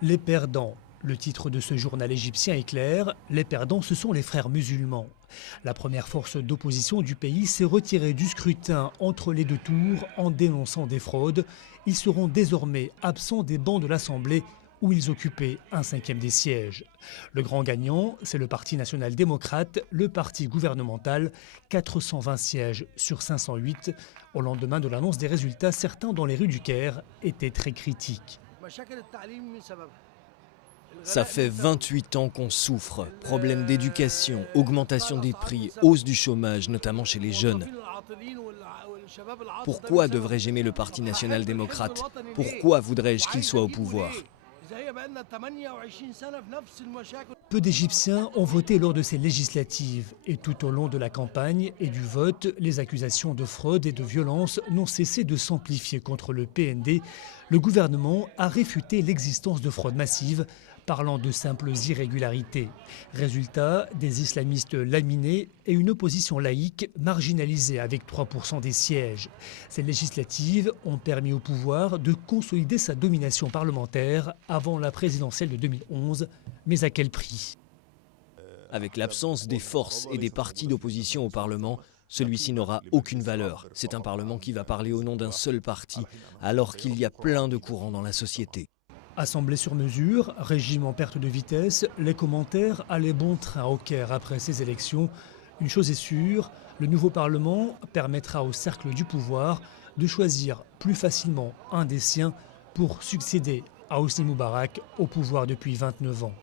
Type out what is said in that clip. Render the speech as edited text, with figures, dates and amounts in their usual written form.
Les perdants. Le titre de ce journal égyptien est clair, les perdants ce sont les frères musulmans. La première force d'opposition du pays s'est retirée du scrutin entre les deux tours en dénonçant des fraudes. Ils seront désormais absents des bancs de l'Assemblée où ils occupaient un cinquième des sièges. Le grand gagnant, c'est le Parti national-démocrate, le parti gouvernemental, 420 sièges sur 508. Au lendemain de l'annonce des résultats, certains dans les rues du Caire étaient très critiques. Ça fait 28 ans qu'on souffre. Problèmes d'éducation, augmentation des prix, hausse du chômage, notamment chez les jeunes. Pourquoi devrais-je aimer le Parti national-démocrate? Pourquoi voudrais-je qu'il soit au pouvoir? Peu d'Égyptiens ont voté lors de ces législatives et tout au long de la campagne et du vote, les accusations de fraude et de violence n'ont cessé de s'amplifier contre le PND. Le gouvernement a réfuté l'existence de fraude massive, parlant de simples irrégularités. Résultat, des islamistes laminés et une opposition laïque marginalisée avec 3% des sièges. Ces législatives ont permis au pouvoir de consolider sa domination parlementaire avant la présidentielle de 2011, mais à quel prix? Avec l'absence des forces et des partis d'opposition au Parlement, celui-ci n'aura aucune valeur. C'est un Parlement qui va parler au nom d'un seul parti, alors qu'il y a plein de courants dans la société. Assemblée sur mesure, régime en perte de vitesse, les commentaires allaient bon train au Caire après ces élections. Une chose est sûre, le nouveau Parlement permettra au cercle du pouvoir de choisir plus facilement un des siens pour succéder à Hosni Moubarak au pouvoir depuis 29 ans.